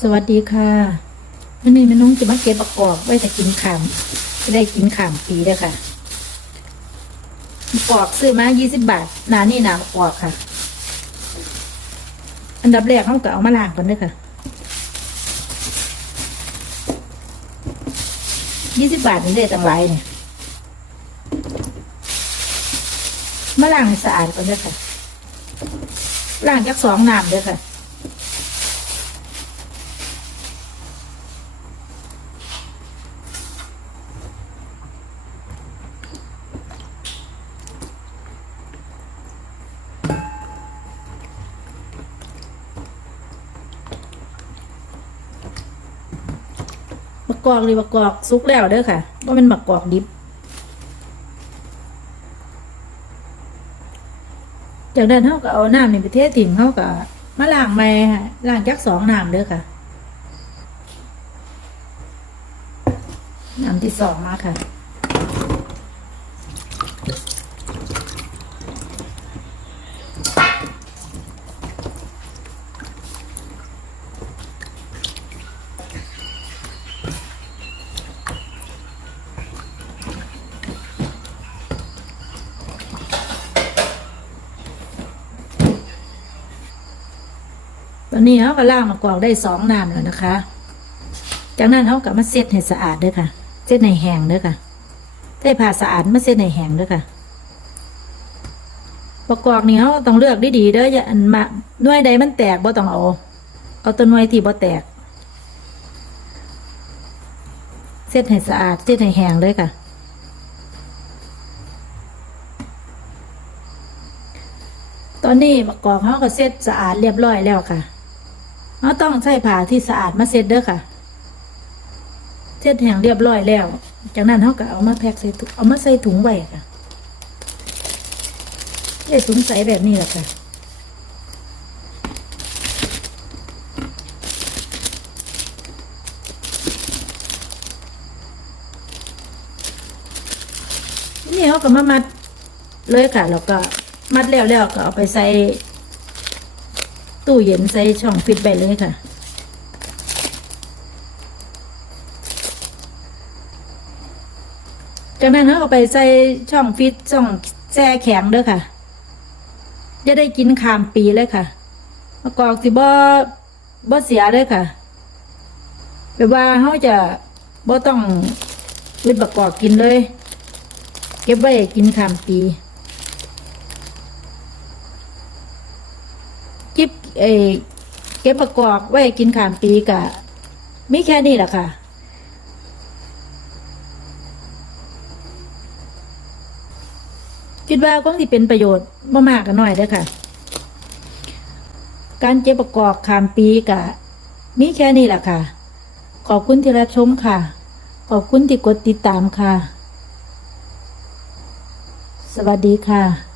สวัสดีค่ะวันนี้แม่นุ้งจะมาเก็บประกอบไว้แต่กินขามจะได้กินขามปีเด้อค่ะประกอบซื้อมายี่สิบบาทหนานี่หนาประกอบค่ะ อันดับแรกเขาก็เอามาล้างก่อนเด้อค่ะยี่สิบบาทนี่ได้ตั้งหลายเนี่ยมาล้างให้สะอาดก่อนเด้อค่ะล้างจากสองน้ำเด้อค่ะ กอกเลยมะกอกสุกแล้วเด้อค่ะว่าเป็นมะกอกดิบจากนั้นเขาก็เอาน้ำนี่ไปเทศถิ่นเขาก็มาล้างใหม่ค่ะล้างจักสองน้ำเด้อค่ะน้ำที่สองมาค่ะ ตอนนี้เขาก็ล้างมะกรอกได้สองน้ำแล้วนะคะ จากนั้นเขาก็มาเซ็ตให้สะอาดเด้อค่ะเซ็ตให้แห้งเด้อค่ะใช้ผ้าสะอาดมาเซ็ตให้แห้งเด้อค่ะประกอบนี่เขาต้องเลือกดีๆเด้ออย่าอันมาหน่วยใดมันแตกบ่ต้องเอาเอาตัวหน่วยที่บ่แตกเซ็ตให้สะอาดเซ็ตให้แห้งเลยค่ะตอนนี้ประกอบเขาก็เซ็ตสะอาดเรียบร้อยแล้วค่ะ เขาต้องใช้ผ้าที่สะอาดมาเซ็ตเด้อค่ะ เซ็ตแห้งเรียบร้อยแล้ว จากนั้นเขาก็เอามาแพ็คใส่ถุงเอามาใส่ถุงไว้ค่ะใส่ถุงใสแบบนี้แหละค่ะนี่เขาก็มามัดเลยค่ะแล้วก็มัดแล้วแล้วก็เอาไปใส่ ตู้เย็นใส่ช่องฟิตไปเลยค่ะ จากนั้นเขาเอาไปใส่ช่องฟิตช่องแช่แข็งเด้อค่ะ จะได้กินขามปีเลยค่ะมะกอกสิบ่บ่เสียเลยค่ะแบบว่าเขาจะบ่ต้องริบประกอบกินเลย เก็บไว้กินขามปี ก็บเอเก็บประกอบไว้กินข้ามปีกะมีแค่นี้แหละค่ะคิดว่าคงที่เป็นประโยชน์มากกันหน่อยด้ค่ะ การเก็บประกอบขามปีกะมีแค่นี้แหละค่ะ ขอบคุณที่รับชมค่ะ ขอบคุณที่กดติดตามค่ะ สวัสดีค่ะ